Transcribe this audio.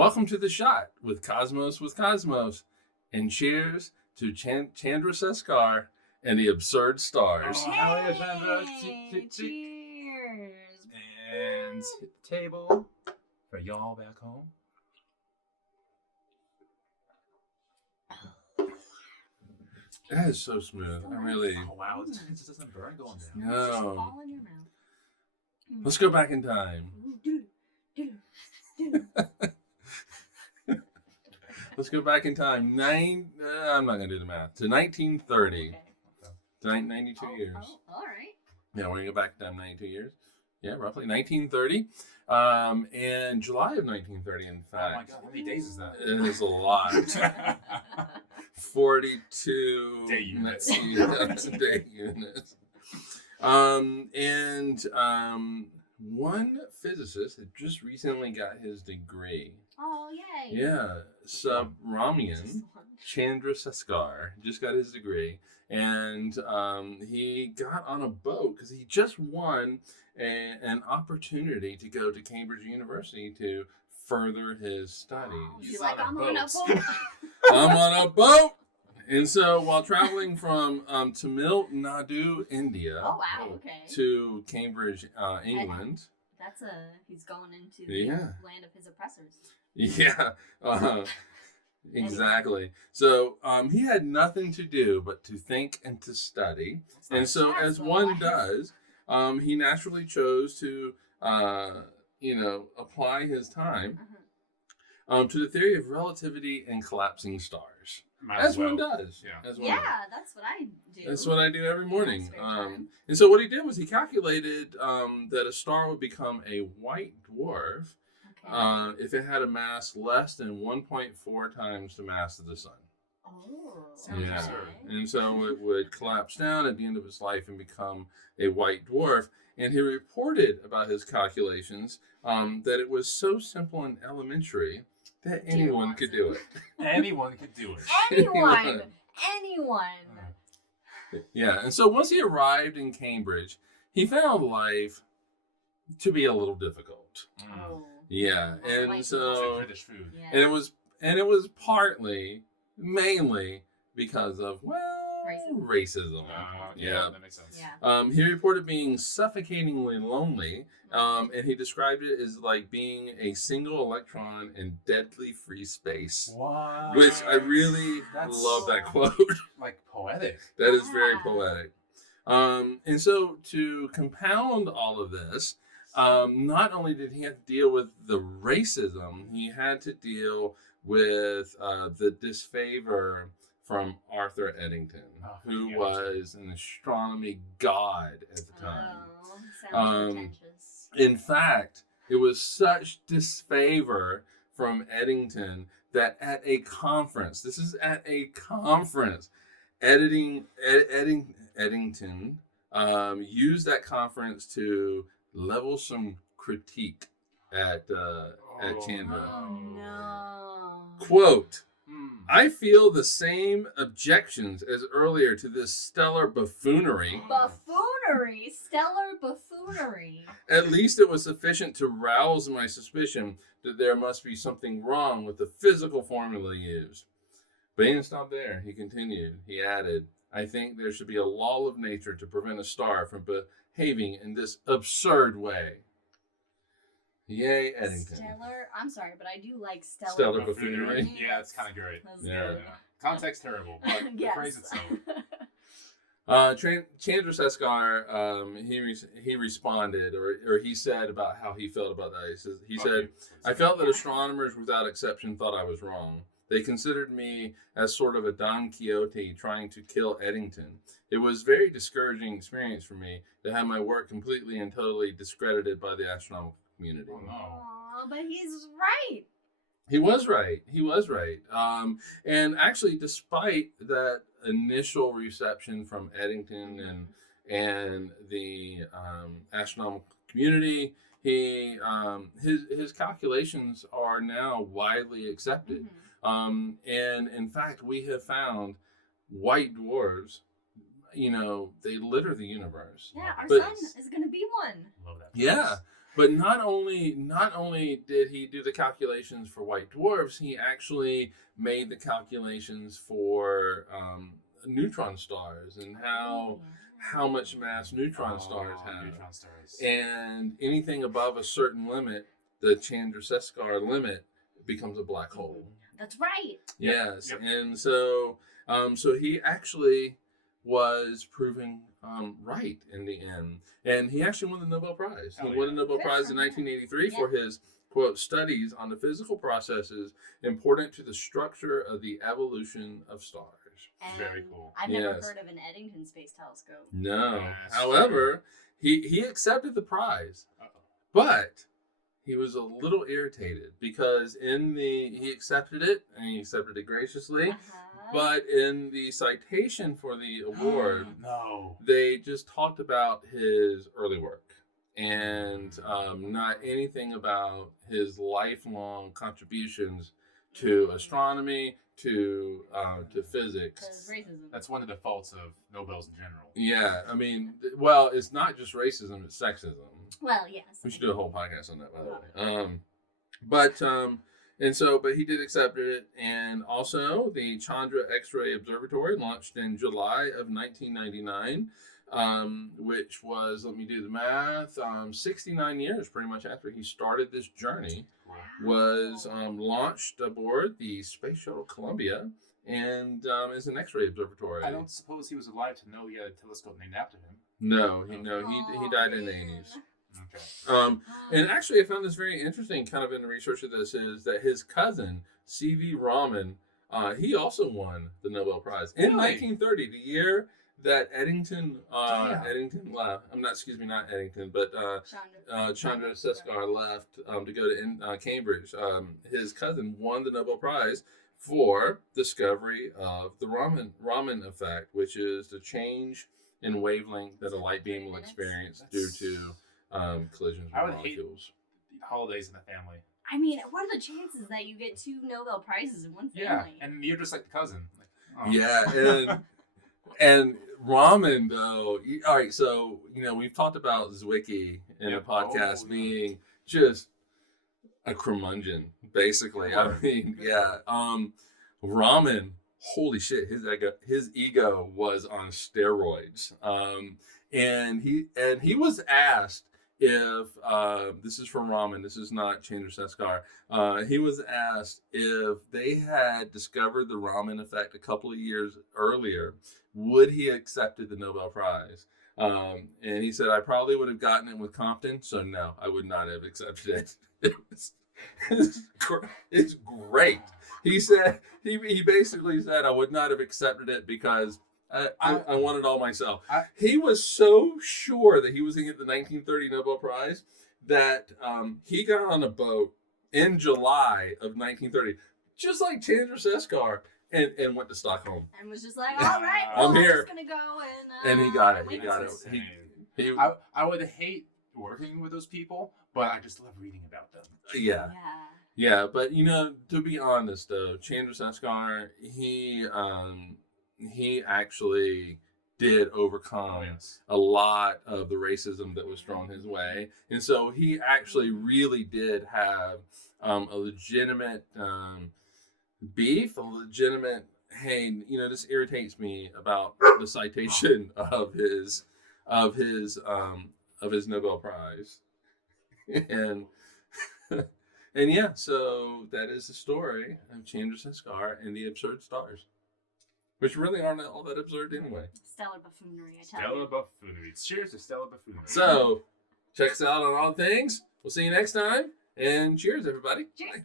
Welcome to The Shot with Cosmos. And cheers to Chandrasekhar and the absurd stars. Oh, hell yeah, Chandra. Cheers. And hit the table for y'all back home. That is so smooth. I really... Oh, wow. It just doesn't burn going down. No. Just fall in your mouth. Let's go back in time. Let's go back in time. I'm not going to do the math. To 1930. Okay. To 92 years. Oh, all right. Yeah, we're going to go back in time 92 years. Yeah, roughly 1930. And July of 1930, in fact. Oh my God, how many days is that? It is a lot. 42 Day units. Day units. One physicist had just recently got his degree. Oh, yay. Yeah, Subrahmanyan Chandrasekhar just got his degree, and he got on a boat because he just won an opportunity to go to Cambridge University to further his studies. You're like, I'm on a boat. I'm on a boat! And so while traveling from Tamil Nadu, India, Oh, wow, okay. to Cambridge, England. He's going into Yeah. the land of his oppressors. Yeah, exactly. So he had nothing to do but to think and to study. And so That's as so one nice. does, he naturally chose to, apply his time to the theory of relativity and collapsing stars. Might As as well. one does. Yeah. As one Yeah, does. that's what I do. That's what I do every morning. Spare time. And so what he did was he calculated that a star would become a white dwarf Okay. if it had a mass less than 1.4 times the mass of the sun. Oh, Sounds Yeah. absurd. And so it would collapse down at the end of its life and become a white dwarf. And he reported about his calculations that it was so simple and elementary that anyone could do it. Anyone could do it. Anyone. Yeah, and so once he arrived in Cambridge, he found life to be a little difficult. Oh. Yeah, and Like so British food. Yeah. and it was mainly because of racism. Yeah. That makes sense. Yeah. He reported being suffocatingly lonely, and he described it as like being a single electron in deadly free space. What? Which I really That's- love that quote. Like poetic. That is very Yeah. poetic. And so to compound all of this, not only did he have to deal with the racism, he had to deal with the disfavor from Arthur Eddington, Oh, who yeah. was an astronomy god at the time. Oh, sounds pretentious. In fact, it was such disfavor from Eddington that at a conference, Eddington used that conference to level some critique at Chandra. Oh, no. Quote, Hmm. I feel the same objections as earlier to this stellar buffoonery. Buffoonery. Stellar buffoonery. At least it was sufficient to rouse my suspicion that there must be something wrong with the physical formula used. But he didn't stop there. He continued. He added, I think there should be a law of nature to prevent a star from behaving in this absurd way. Yay, Eddington. Stellar. I'm sorry, but I do like stellar. Stellar buffoonery. Yeah, it's kind of great. That's Yeah. good. Context terrible, but the Yes. phrase itself. Chandrasekhar, he responded, or he said about how he felt about that. He said, I felt that astronomers without exception thought I was wrong. They considered me as sort of a Don Quixote trying to kill Eddington. It was a very discouraging experience for me to have my work completely and totally discredited by the astronomical community. Oh, no. Aw, but he's right. He was right. And actually, despite that initial reception from Eddington and the astronomical community, his calculations are now widely accepted. Mhm. And in fact, we have found white dwarfs. They litter the universe. Yeah, our But- son is going to be one. Love that. Yeah. But not only did he do the calculations for white dwarfs, he actually made the calculations for neutron stars and how much mass neutron stars have. Neutron stars. And anything above a certain limit, the Chandrasekhar limit, becomes a black hole. That's right. Yes, Yep. and so he actually was proven right in the end, and he actually won the Nobel Prize. He won the Nobel Good Prize for in him. 1983 for his quote studies on the physical processes important to the structure of the evolution of stars. And Very cool. I've never Yes. heard of an Eddington Space Telescope. No, Yes. however, he accepted the prize, but he was a little irritated because he accepted it and he accepted it graciously. But in the citation for the award, No. they just talked about his early work and not anything about his lifelong contributions to astronomy, to physics. Because racism. That's one of the faults of Nobels in general. Yeah, I mean, well, it's not just racism; it's sexism. Well, yes. We should do a whole podcast on that, by the way. But he did accept it, and also the Chandra X-ray Observatory launched in July of 1999, which was, let me do the math, 69 years pretty much after he started this journey, was launched aboard the Space Shuttle Columbia, and is an X-ray observatory. I don't suppose he was alive to know he had a telescope named after him. No, he died in the 80s. Okay. And actually, I found this very interesting, kind of in the research of this, is that his cousin, C.V. Raman, he also won the Nobel Prize in Really? 1930, the year that Eddington Damn. left. Not Eddington, but Chandrasekhar left to go to Cambridge. His cousin won the Nobel Prize for discovery of the Raman effect, which is the change in wavelength that a light beam will experience due to collisions with I would hate molecules. holidays in the family. I mean, what are the chances that you get 2 Nobel Prizes in one family? Yeah, and you're just like the cousin. Like, oh. Yeah, and ramen though. All right, so we've talked about CwC in the podcast being just a curmudgeon, basically. I mean, yeah. Ramen. Holy shit, his ego was on steroids. And he was asked if this is from Raman, this is not Chandrasekhar. He was asked if they had discovered the Raman effect a couple of years earlier, would he have accepted the Nobel Prize? And he said, I probably would have gotten it with Compton, so no, I would not have accepted it. It's great. He said he basically said I would not have accepted it because I want it all myself. He was so sure that he was going to get the 1930 Nobel Prize that he got on a boat in July of 1930, just like Chandrasekhar, and went to Stockholm. And was just like, all right, I'm here. just gonna go and And he got it. He wait got it. for He I would hate working with those people, but I just love reading about them. yeah. Yeah, but to be honest though, Chandrasekhar, he actually did overcome a lot of the racism that was thrown his way, and so he actually really did have a legitimate beef, a legitimate. Hey, this irritates me about the citation of his Nobel Prize, and. And yeah, so that is the story of Chandrasekhar and the absurd stars, which really aren't all that absurd anyway. Stellar buffoonery, I tell Stellar you. buffoonery. Cheers to stellar buffoonery. So, check us out on all things. We'll see you next time, and cheers, everybody. Cheers. Bye.